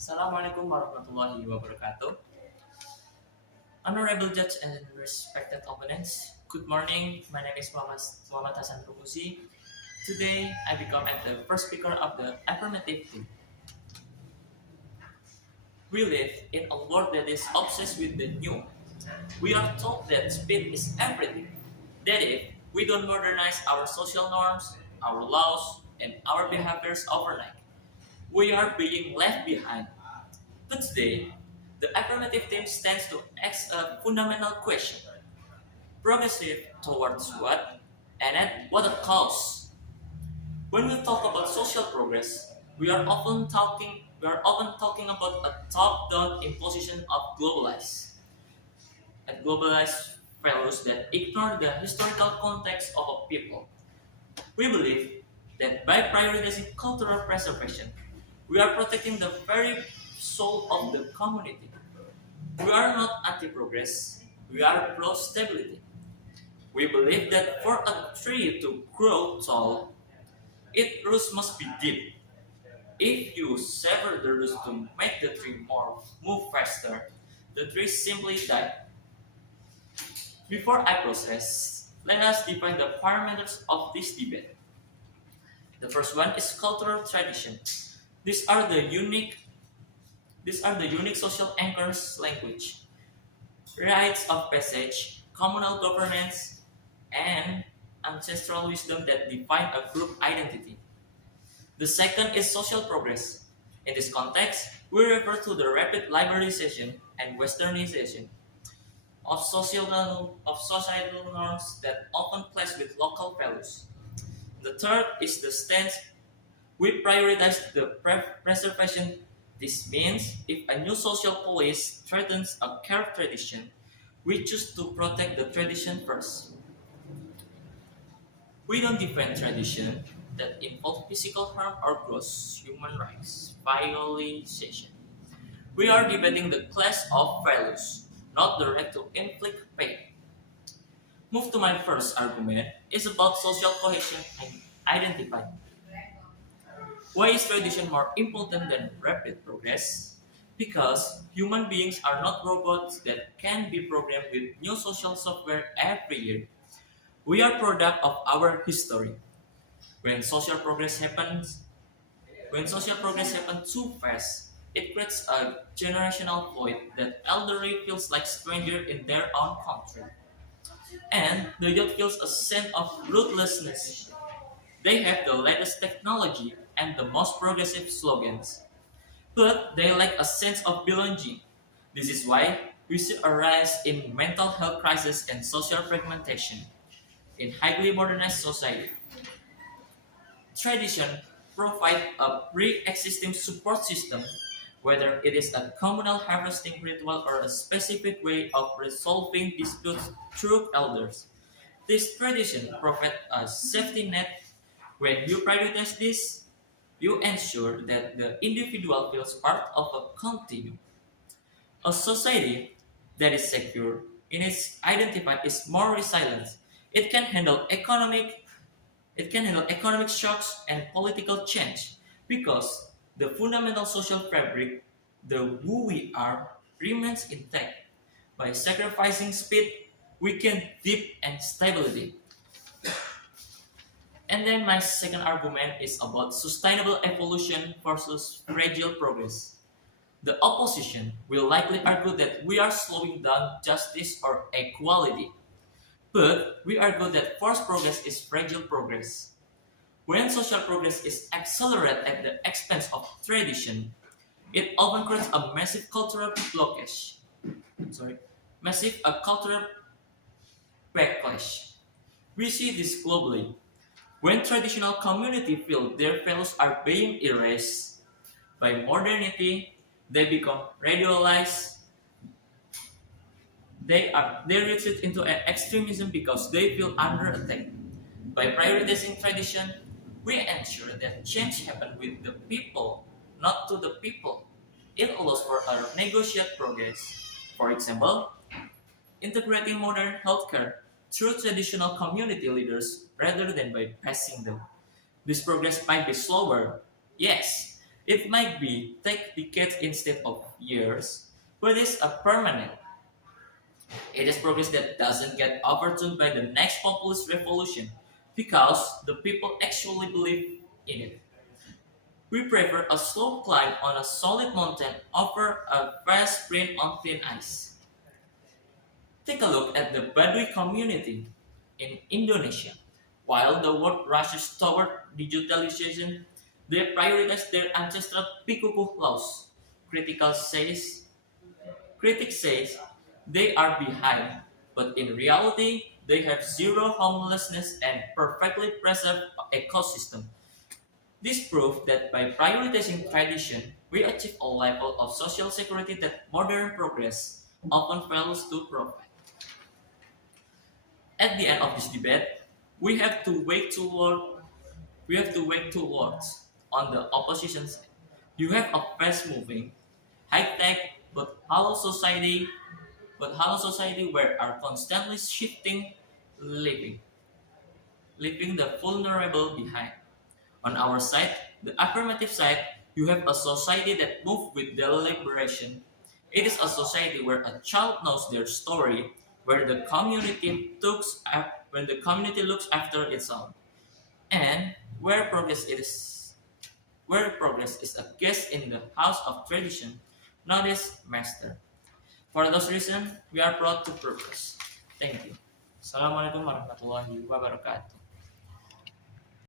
Assalamualaikum warahmatullahi wabarakatuh. Honorable Judge and respected opponents, good morning. My name is Muhammad Hasan. Today, I become the first speaker of the affirmative team. We live in a world that is obsessed with the new. We are told that speed is everything. That if we don't modernize our social norms, our laws, and our behaviors overnight, we are being left behind. But today, the affirmative team stands to ask a fundamental question: progressive towards what, and at what a cost? When we talk about social progress, we are often talking about a top-down imposition of globalized values that ignore the historical context of a people. We believe that by prioritizing cultural preservation, we are protecting the very soul of the community. We are not anti-progress, we are pro-stability. We believe that for a tree to grow tall, its roots must be deep. If you sever the roots to make the tree move faster, the tree simply dies. Before I process, let us define the parameters of this debate. The first one is cultural tradition. These are the unique these are the unique social anchors language, rites of passage, communal governance, and ancestral wisdom that define a group identity. The second is social progress. In this context, we refer to the rapid liberalization and westernization of societal norms that often clash with local values. The third is the stance we prioritize the preservation. This means if a new social policy threatens a care tradition, we choose to protect the tradition first. We don't defend tradition that involve physical harm or gross human rights violation. We are debating the clash of values, not the right to inflict pain. Move to my first argument is about social cohesion and identify. Why is tradition more important than rapid progress? Because human beings are not robots that can be programmed with new social software every year. We are product of our history. When social progress happens, when social progress happens too fast, it creates a generational void that elderly feels like stranger in their own country, and the youth feels a sense of rootlessness. They have the latest technology and the most progressive slogans, but they lack a sense of belonging. This is why we see a rise in mental health crisis and social fragmentation in highly modernized society. Tradition provides a pre-existing support system, whether it is a communal harvesting ritual or a specific way of resolving disputes through elders. This tradition provides a safety net. When you prioritize this, you ensure that the individual feels part of a continuum. A society that is secure in its identity is more resilient. It can handle economic shocks and political change because the fundamental social fabric, the who we are, remains intact. By sacrificing speed, we can deep and stability. And then my second argument is about sustainable evolution versus fragile progress. The opposition will likely argue that we are slowing down justice or equality, but we argue that forced progress is fragile progress. When social progress is accelerated at the expense of tradition, it often creates a massive cultural blockage. Sorry, massive cultural backlash. We see this globally. When traditional communities feel their values are being erased by modernity, they become radicalized. They retreat into an extremism because they feel under attack. By prioritizing tradition, we ensure that change happens with the people, not to the people. It allows for a negotiate progress. For example, integrating modern healthcare through traditional community leaders rather than by passing them. This progress might be slower, yes, It might be take decades instead of years, but it's a permanent. It is progress that doesn't get overturned by the next populist revolution because the people actually believe in it. We prefer a slow climb on a solid mountain over a fast sprint on thin ice. Take a look at the Baduy community in Indonesia. While the world rushes toward digitalization, they prioritize their ancestral pikuku laws. Critical says Critics say they are behind, but in reality, they have zero homelessness and perfectly preserved ecosystem. This proves that by prioritizing tradition, we achieve a level of social security that modern progress often fails to provide. At the end of this debate, we have to wait toward we have to wait towards on the opposition side. You have a fast-moving, high-tech but hollow society where are constantly shifting, leaving, leaving the vulnerable behind. On our side, the affirmative side, you have a society that moves with deliberation. It is a society where a child knows their story, where the community looks after its own, and where progress is a guest in the house of tradition, not its master. For those reasons, we are proud to progress. Thank you. Assalamualaikum warahmatullahi wabarakatuh.